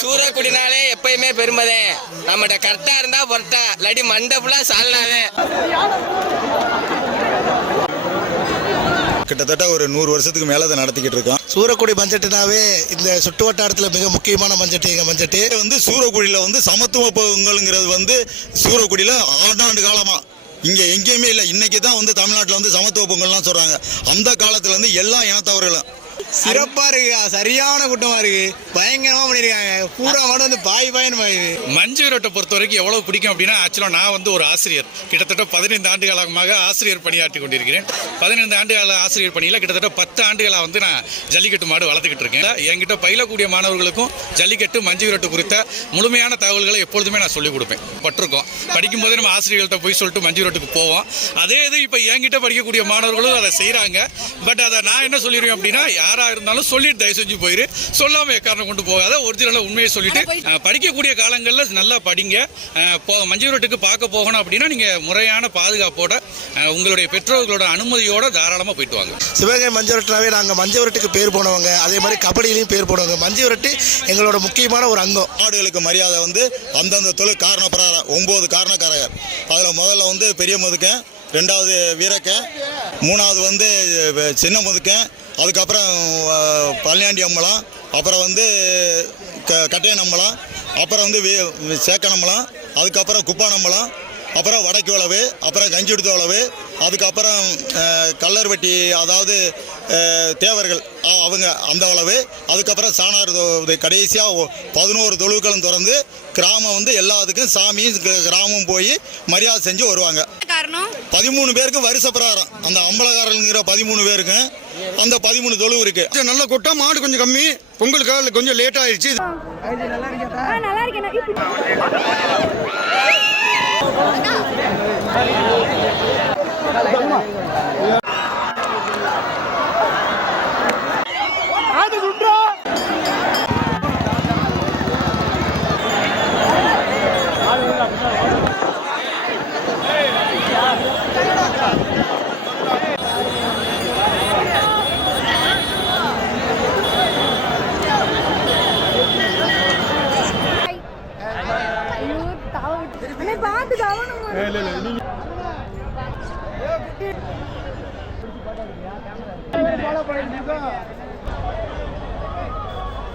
சூரக்குடினாலே எப்பயுமே பெருமதே. நம்மகிட்ட கரெக்டா இருந்தா பொருட்டா இல்லாட்டி மண்டபுலா ஃபுல்லா கிட்டத்தட்ட ஒரு நூறு வருஷத்துக்கு மேலே அதை நடத்திக்கிட்டு இருக்கோம். சூரக்குடி மஞ்சட்டுனாவே இந்த சுற்று வட்டாரத்தில் மிக முக்கியமான மஞ்சட்டு எங்கள் மஞ்சட்டு வந்து சூரக்குடியில் வந்து சமத்துவ பொங்கல்ங்கிறது வந்து சூரக்குடியில் ஆண்டாண்டு காலமாக இங்கே எங்கேயுமே இல்லை. இன்னைக்கு தான் வந்து தமிழ்நாட்டில் வந்து சமத்துவ பொங்கல்லாம் சொல்கிறாங்க அந்த காலத்துல இருந்து எல்லா இனத்தவர்களும் சிறப்பாக இருக்கு. சரியான கூட்டமாக இருக்கு. பயங்கரமாக பண்ணிருக்காங்க. பூரா மாடு வந்து பாய் பாயின்னு பாயுது மஞ்சு விரட்டை பொறுத்த வரைக்கும் எவ்வளவு பிடிக்கும் அப்படின்னா ஆக்சுவலாக நான் வந்து ஒரு ஆசிரியர். கிட்டத்தட்ட பதினைந்து ஆண்டு காலமாக ஆசிரியர் பணியாற்றி கொண்டிருக்கிறேன். பதினைந்து ஆண்டு கால ஆசிரியர் பணியில் கிட்டத்தட்ட பத்து ஆண்டுகளாக வந்து நான் ஜல்லிக்கட்டு மாடு வளர்த்துக்கிட்டு இருக்கேன். என்கிட்ட பயிலக்கூடிய மாணவர்களுக்கும் ஜல்லிக்கட்டு மஞ்சு விரட்டு குறித்த முழுமையான தகவல்களை எப்பொழுதுமே நான் சொல்லிக் கொடுப்பேன். பட்டிருக்கோம். படிக்கும்போதே நம்ம ஆசிரியர்கள்ட்ட போய் சொல்லிட்டு மஞ்சு விரட்டுக்கு போவோம். அதே இது இப்போ என்கிட்ட படிக்கக்கூடிய மாணவர்களும் அதை செய்கிறாங்க பட் அதை நான் என்ன சொல்லிடுவேன் அப்படின்னா யார் யாராக இருந்தாலும் சொல்லிட்டு தயவு செஞ்சு போயிரு. சொல்லாமல் எக்காரணம் கொண்டு போகாத. ஒரிஜினலாக உண்மையை சொல்லிட்டு படிக்கக்கூடிய காலங்களில் நல்லா படிங்க. அஹ், போ மஞ்சு விரட்டுக்கு பார்க்க போகணும் அப்படின்னா நீங்கள் முறையான பாதுகாப்போட உங்களுடைய பெற்றோர்களோட அனுமதியோட தாராளமாக போயிட்டு வாங்க. சிவகங்கை மஞ்சள் விரட்டுனாவே நாங்கள் மஞ்சள் விரட்டுக்கு பேர் போனவங்க அதே மாதிரி கபடியிலையும் பேர் போனவங்க மஞ்சள் விரட்டு எங்களோட முக்கியமான ஒரு அங்கம். மாடுகளுக்கு மரியாதை வந்து அந்தந்த தொழில் காரணப்பிரகாரம் ஒம்பது காரணக்காரர் அதில் முதல்ல வந்து பெரிய முதுக்கன் ரெண்டாவது வீரக்கன் மூணாவது வந்து சின்ன முதுக்கன் அதுக்கப்புறம் பழனியாண்டி அம்பலம் அப்புறம் வந்து க கட்டையன் அம்பலம் அப்புறம் வந்து வி- சேக்கன் அம்பலம் அதுக்கப்புறம் குப்பான் அம்பலம் அப்புறம் வடக்கு உழவு அப்புறம் கஞ்சிடுத்த உழவு அதுக்கப்புறம் கல்லர்வட்டி அதாவது தேவர்கள் அவங்க அந்த உழவு அதுக்கப்புறம் சாணார் கடைசியாக பதினோரு தொழுக்களும் திறந்து கிராமம் வந்து எல்லாத்துக்கும் சாமி க- கிராமம் போய் மரியாதை செஞ்சு வருவாங்க. காரணம்? பதிமூணு பேருக்கு வருஷ பிரகாரம். அந்த அம்பலக்காரங்கிற பதிமூணு பேருக்கு அந்த பதிமூணு தொழு இருக்கு. கொஞ்சம் நல்ல கொட்டம் மாடு கொஞ்சம் கம்மி. பொங்கலுக்காக கொஞ்சம் லேட் ஆயிடுச்சு. நல்லா இருக்கேன்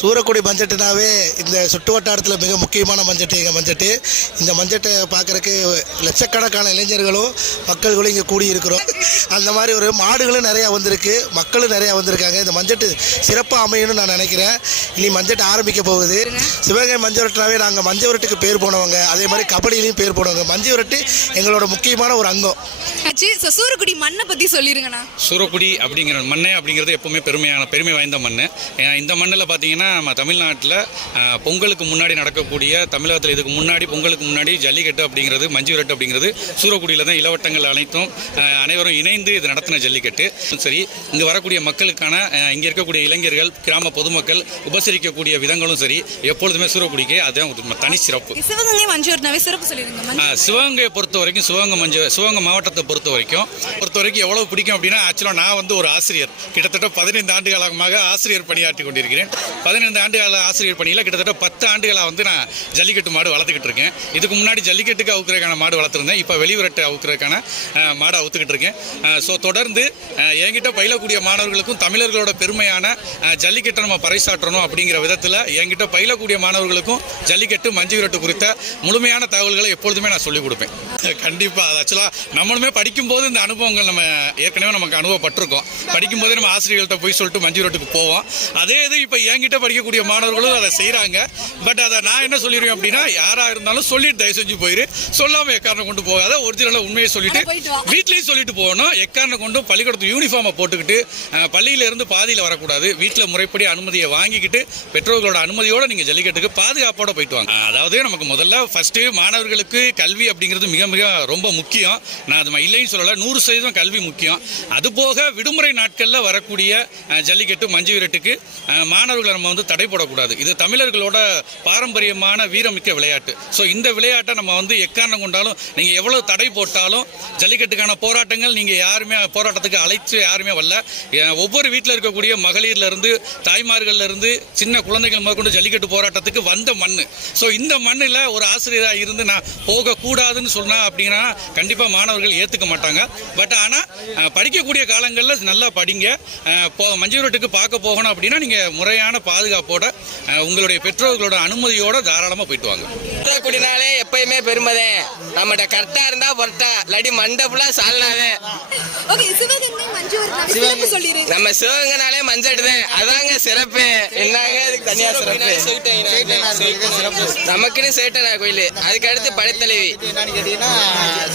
சூரக்குடி மஞ்சட்டுனாவே இந்த சுட்டு வட்டாரத்தில் மிக முக்கியமான மஞ்சட்டு எங்கள் மஞ்சட்டு இந்த மஞ்சட்டை பார்க்குறக்கு லட்சக்கணக்கான இளைஞர்களும் மக்கள்களும் இங்கே கூடியிருக்கிறோம். அந்த மாதிரி ஒரு மாடுகளும் நிறையா வந்திருக்கு. மக்களும் நிறையா வந்திருக்காங்க. இந்த மஞ்சட்டு சிறப்பாக அமையணும்னு நான் நினைக்கிறேன். இனி மஞ்சட்டு ஆரம்பிக்க போகுது. சிவகங்கை மஞ்சவரட்டுனாவே நாங்கள் மஞ்சவரட்டுக்கு பேர் போனவங்க. அதே மாதிரி கபடியிலையும் பேர் போனவங்க. மஞ்சவரட்டு எங்களோட முக்கியமான ஒரு அங்கம். சூரக்குடி மண்ணை பத்தி சொல்லிருங்கண்ணா. சூரக்குடி அப்படிங்கிற மண்ணே அப்படிங்கிறது எப்பவுமே பெருமையான பெருமை வாய்ந்த மண் ஏன்னா இந்த மண்ணில் பார்த்தீங்கன்னா நம்ம தமிழ்நாட்டில் பொங்கலுக்கு முன்னாடி நடக்கக்கூடிய தமிழகத்தில் இதுக்கு முன்னாடி பொங்கலுக்கு முன்னாடி ஜல்லிக்கட்டு அப்படிங்கிறது மஞ்சு விரட்டு அப்படிங்கிறது சூரக்குடியில் தான் இளவட்டங்கள் அனைத்தும் அனைவரும் இணைந்து இது நடத்தின ஜல்லிக்கட்டு. சரி இங்கே வரக்கூடிய மக்களுக்கான இங்கே இருக்கக்கூடிய இளைஞர்கள் கிராம பொதுமக்கள் உபசரிக்கக்கூடிய விதங்களும் சரி எப்பொழுதுமே சூரக்குடிக்கு அதுதான் தனி சிறப்பு சிவகங்கை மஞ்சூர்னாவே சிறப்பு சிவகங்கையை பொறுத்த வரைக்கும் சிவகங்கை மஞ்ச சிவகங்கை மாவட்டத்தை பொறுத்த வரைக்கும் பொறுத்த வரைக்கும் எவ்வளவு பிடிக்கும் அப்படின்னா ஆக்சுவலாக நான் வந்து ஒரு ஆசிரியர். கிட்டத்தட்ட பதினைந்து ஆண்டு காலமாக ஆசிரியர் பணியாற்றி கொண்டிருக்கிறேன். பதினைந்து பதினைந்து ஆண்டு கால ஆசிரியர் பணியில் கிட்டத்தட்ட பத்து ஆண்டுகளாக வந்து நான் ஜல்லிக்கட்டு மாடு வளர்த்துக்கிட்டு இருக்கேன். இதுக்கு முன்னாடி ஜல்லிக்கட்டுக்கு அவுக்கிறதுக்கான மாடு வளர்த்துருந்தேன். இப்போ வெளிவிரட்டு அவுக்கிறதுக்கான அஹ், மாடை அவுத்துக்கிட்டு இருக்கேன். ஸோ தொடர்ந்து என்கிட்ட பயிலக்கூடிய மாணவர்களுக்கும் தமிழர்களோட பெருமையான ஜல்லிக்கட்டை நம்ம பறைசாற்றணும் அப்படிங்கிற விதத்தில் என்கிட்ட பயிலக்கூடிய மாணவர்களுக்கும் ஜல்லிக்கட்டு மஞ்சு விரட்டு குறித்த முழுமையான தகவல்களை எப்பொழுதுமே நான் சொல்லிக் கொடுப்பேன். கண்டிப்பாக அது ஆக்சுவலாக நம்மளுமே படிக்கும்போது இந்த அனுபவங்கள் நம்ம ஏற்கனவே நமக்கு அனுபவப்பட்டிருக்கோம். படிக்கும்போதே நம்ம ஆசிரியர்கள்ட்ட போய் சொல்லிட்டு மஞ்சு விரட்டுக்கு போவோம். அதே இது இப்போ என்கிட்ட படிக்கக்கூடிய மாணவர்களும் அதை செய்கிறாங்க பட் அதை நான் என்ன சொல்லிடுவேன் அப்படின்னா யாராக இருந்தாலும் சொல்லிட்டு தயவு செஞ்சு போயிரு. சொல்லாமல் எக்காரணம் கொண்டு போகாத. ஒரிஜினலாக உண்மையை சொல்லிட்டு. வீட்லயும் சொல்லிட்டு போகணும். எக்காரணம் கொண்டும் பள்ளிக்கூடத்து யூனிஃபார்மை போட்டுக்கிட்டு அஹ், பள்ளியில இருந்து பாதியில் வரக்கூடாது. வீட்டில் முறைப்படி அனுமதியை வாங்கிக்கிட்டு பெற்றோர்களோட அனுமதியோட நீங்க ஜல்லிக்கட்டுக்கு பாதுகாப்போட போயிட்டு வாங்க. அதாவது நமக்கு முதல்ல ஃபர்ஸ்ட் மாணவர்களுக்கு கல்வி அப்படிங்கிறது மிக மிக ரொம்ப முக்கியம். நான் அது இல்லைன்னு சொல்லலை நூறு சதவீதம் கல்வி முக்கியம். அதுபோக விடுமுறை நாட்களில் வரக்கூடிய ஜல்லிக்கட்டு மஞ்சு விரட்டுக்கு மாணவர்களை நம்ம வந்து தடை போடக்கூடாது இது தமிழர்களோட பாரம்பரியமான வீரமிக்க விளையாட்டு. ஸோ இந்த விளையாட்டை நம்ம வந்து எக்காரணம் கொண்டாலும் நீங்கள் எவ்வளோ தடை போட்டாலும் ஜல்லிக்கட்டுக்கான போராட்டங்கள் நீங்கள் யாருமே போராட்டத்துக்கு அழைச்சு யாருமே வரல. ஒவ்வொரு வீட்டில் இருக்கக்கூடிய மகளிர்லேருந்து தாய்மார்கள்லேருந்து தாய்மார்கள்ல இருந்து சின்ன குழந்தைகள் முதற்கொண்டு ஜல்லிக்கட்டு போராட்டத்துக்கு வந்த மண் ஸோ இந்த மண்ணில் ஒரு ஆசிரியராக இருந்து நான் போகக்கூடாதுன்னு சொன்னா அப்படின்னா கண்டிப்பாக மாணவர்கள் ஏற்றுக்க மாட்டாங்க. பட் ஆனால் படிக்கக்கூடிய காலங்களில் நல்லா படிங்க. போ மஞ்சள் ரோட்டுக்கு பார்க்க போகணும் அப்படின்னா நீங்கள் முறையான பாதுகாப்போட உங்களுடைய பெற்றோர்களோட அனுமதியோட தாராளமாக போயிட்டு வாங்க. தூத்துக்குடினாலே எப்பயுமே பெருமதே நம்மகிட்ட கரெக்டா இருந்தா பொருட்டா இல்லாட்டி மண்டை ஃபுல்லா சால்னாதே. சிறப்பு நம்ம சிவகங்கனாலே மஞ்சட்டுதான் அதாங்க சிறப்பு. என்னங்க இதுக்கு தனியா சிறப்பு? நமக்குன்னு சேட்டனா கோயில். அதுக்கு அடுத்து படைத்தலைவி.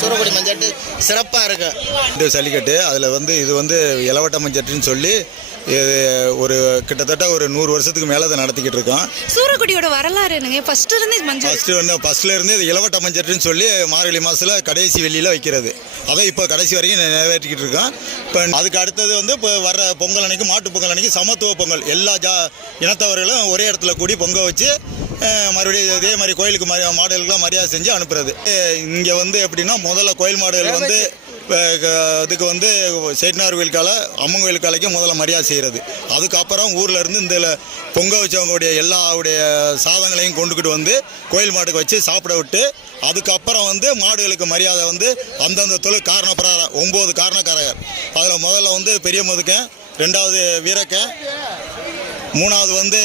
சூரக்குடி மஞ்சாட்டு சிறப்பாக இருக்கு. இந்த ஜல்லிக்கட்டு. அதில் வந்து இது வந்து இளவட்ட மஞ்சட்டுன்னு சொல்லி ஒரு கிட்டத்தட்ட ஒரு நூறு வருஷத்துக்கு மேலே அதை நடத்திக்கிட்டு இருக்கோம். சூரக்குடியோட வரலாறு என்னங்க? ஃபர்ஸ்ட் இருந்து மஞ்சு ஃபஸ்ட்டு வந்து ஃபஸ்ட்டில் இருந்து இது இளவட்ட மஞ்சட்டுன்னு சொல்லி மார்கழி மாதத்தில் கடைசி வெள்ளியில் வைக்கிறது. அதை இப்போ கடைசி வரைக்கும் நிறைவேற்றிக்கிட்டு இருக்கோம். இப்போ அதுக்கு அடுத்தது வந்து இப்போ வர பொங்கல் அன்னைக்கு மாட்டு பொங்கல் அன்னைக்கு சமத்துவ பொங்கல். எல்லா ஜா இனத்தவர்களும் ஒரே இடத்துல கூடி பொங்க வச்சு மறுபடியும் இதே மாதிரி கோயிலுக்கு மரி மாடுகளுக்கெல்லாம் மரியாதை செஞ்சு அனுப்புறது. இங்கே வந்து எப்படின்னா முதல்ல கோயில் மாடுகள் வந்து இதுக்கு வந்து செட்டினார் கோயில் காலை அம்மன் கோயில் காலைக்கு முதல்ல மரியாதை செய்கிறது அதுக்கப்புறம் ஊரில் இருந்து இந்த ல- பொங்க வச்சவங்களுடைய எல்லாவுடைய சாதங்களையும் கொண்டுக்கிட்டு வந்து கோயில் மாட்டுக்கு வச்சு சாப்பிட விட்டு அதுக்கப்புறம் வந்து மாடுகளுக்கு மரியாதை வந்து அந்தந்த தொழில் காரணப்பிரகாரம் ஒம்பது காரணக்காரர். அதில் முதல்ல வந்து பெரிய முதுக்கன் ரெண்டாவது வீரக்கன் மூணாவது வந்து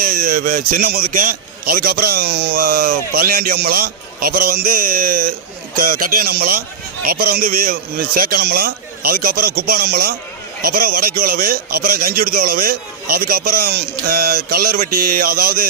சின்ன முதுக்கன் அதுக்கப்புறம் பழனியாண்டி அம்பலம் அப்புறம் வந்து க கட்டையன் நம்பலாம் அப்புறம் வந்து வே சேக்கன் அதுக்கப்புறம் குப்பான் நம்பலாம் அப்புறம் வடக்கு உழவு அப்புறம் கஞ்சிடுத்த உழவு அதுக்கப்புறம் அஹ், கல்லர்வட்டி அதாவது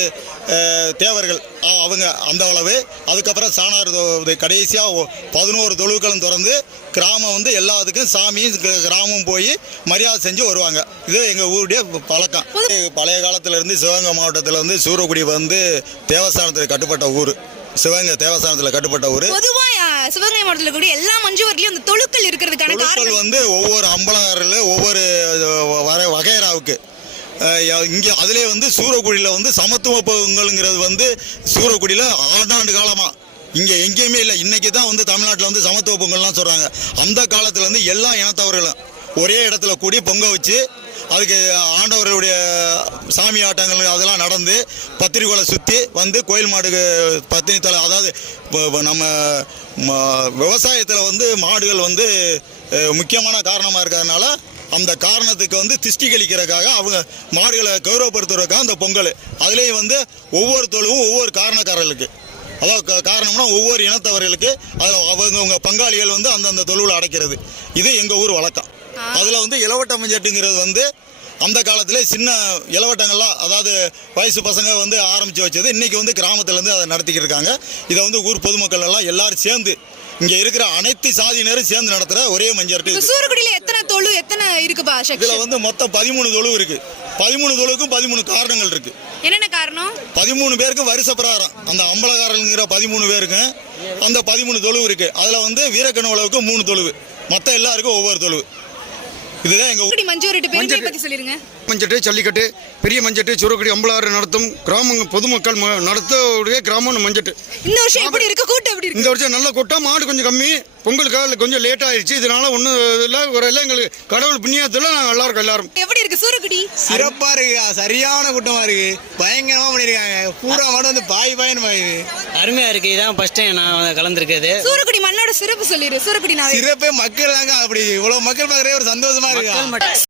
தேவர்கள் அவங்க அந்த அளவு அதுக்கப்புறம் சாணார் கடைசியாக பதினோரு தொழுக்களும் திறந்து கிராமம் வந்து எல்லாத்துக்கும் சாமியும் கிராமம் போய் மரியாதை செஞ்சு வருவாங்க. இது எங்கள் ஊருடைய பழக்கம். பழைய காலத்திலேருந்து சிவகங்கை மாவட்டத்தில் வந்து சூரக்குடி வந்து தேவஸ்தானத்தில் கட்டுப்பட்ட ஊர். சிவகங்கை தேவஸ்தானத்தில் கட்டுப்பட்ட ஊர். பொதுவா அஹ், சிவகங்கை மாவட்டத்தில் கூடிய எல்லா மஞ்சு வரலையும் அந்த தொழுக்கள் இருக்கிறதுக்கான காரணம் வந்து ஒவ்வொரு அம்பலகாரில் ஒவ்வொரு அஹ், வர வகைராவுக்கு இங்கே அதிலே வந்து சூரக்குடியில் வந்து சமத்துவ பொங்கலுங்கிறது வந்து சூரக்குடியில் ஆண்டாண்டு காலமாக இங்கே எங்கேயுமே இல்லை. இன்றைக்கி தான் வந்து தமிழ்நாட்டில் வந்து சமத்துவ பொங்கல்லாம் சொல்கிறாங்க அந்த காலத்தில் வந்து எல்லா இனத்தவர்களும் ஒரே இடத்துல கூடி பொங்க வச்சு அதுக்கு ஆண்டவருடைய சாமி ஆட்டங்கள் அதெல்லாம் நடந்து பத்திரிக்கோலை சுற்றி வந்து கோயில் மாடுக்கு பத்தினி தலை அதாவது இப்போ- நம்ம விவசாயத்தில் வந்து மாடுகள் வந்து முக்கியமான காரணமாக இருக்கிறதுனால அந்த காரணத்துக்கு வந்து திஷ்டி கழிக்கிறதுக்காக அவங்க மாடுகளை கௌரவப்படுத்துறதுக்காக அந்த பொங்கல். அதுலேயும் வந்து ஒவ்வொரு தொழுவும் ஒவ்வொரு காரணக்காரர்களுக்கு. அதாவது காரணம்னா ஒவ்வொரு இனத்தவர்களுக்கு அதில் அவங்கவுங்க பங்காளிகள் வந்து அந்தந்த தொழுவில் அடைக்கிறது. இது எங்கள் ஊர் வழக்கம். அதில் வந்து இளவட்ட மஞ்சட்டுங்கிறது வந்து அந்த காலத்தில் சின்ன இளவட்டங்கள்லாம் அதாவது வயசு பசங்க வந்து ஆரம்பித்து வச்சது. இன்றைக்கி வந்து கிராமத்துலேருந்து அதை நடத்திக்கிட்டு இருக்காங்க. இதை வந்து ஊர் பொதுமக்கள் எல்லாம் எல்லாரும் சேர்ந்து இங்கே இருக்கிற அனைத்து சாதியினரும் சேர்ந்து நடத்துகிற ஒரே மஞ்சட்டு சூரக்குடியில எத்தனை தொழு எத்தனை இருக்குப்பா இதில் வந்து மொத்தம் பதிமூணு தொழு இருக்குது பதிமூணு தொழுவுக்கும் பதிமூணு காரணங்கள் இருக்குது என்னென்ன காரணம்? பதிமூணு பேருக்கு வருஷ பிரகாரம். அந்த அம்பலக்காரங்கிற பதிமூணு பேருக்கு அந்த பதிமூணு தொழுவு இருக்கு. அதில் வந்து வீரக்கணு உழவுக்கு மூணு தொழுவு. மற்ற எல்லாருக்கும் ஒவ்வொரு தொழுவு. இதுதான் எங்க சூரக்குடி மஞ்சு விரட்டு பெருமையை மஞ்சள். பத்தி சொல்லிருங்க? மஞ்சட்டு ஜல்லிக்கட்டு பெரிய மஞ்சட்டு சுரக்குடி அம்பலாறு நடத்தும் கிராமங்க பொதுமக்கள் ம- நடத்தக்கூடிய கிராமம் மஞ்சட்டு இந்த வருஷம் எப்படி இருக்கு? கூட்டம் எப்படி இருக்கு? இந்த வருஷம் நல்ல கூட்டம் மாடு கொஞ்சம் கம்மி பொங்கலுக்காக கொஞ்சம் லேட் ஆயிடுச்சு. இதனால ஒன்றும் இல்லை ஒரு எல்லாம் எங்களுக்கு கடவுள் புண்ணியத்தில் நாங்கள் நல்லா இருக்கோம் எல்லாரும். எப்படி இருக்கு? சூரக்குடி? சிறப்பா இருக்கு. சரியான கூட்டமா இருக்கு. பயங்கரமா பண்ணிருக்காங்க. பூரா மாடு வந்து பாய் பாயின்னு பாயுது. அருமையா இருக்கு. இதான் ஃபர்ஸ்ட் டைம் நான் கலந்துருக்கிறது. சூரக்குடி மண்ணோட சிறப்பு சொல்லிரு சூரக்குடி நான் சிறப்பே மக்கள் தாங்க. அப்படி இவ்வளவு மக்கள் பாக்குறதே ஒரு சந்தோஷமா இருக்கு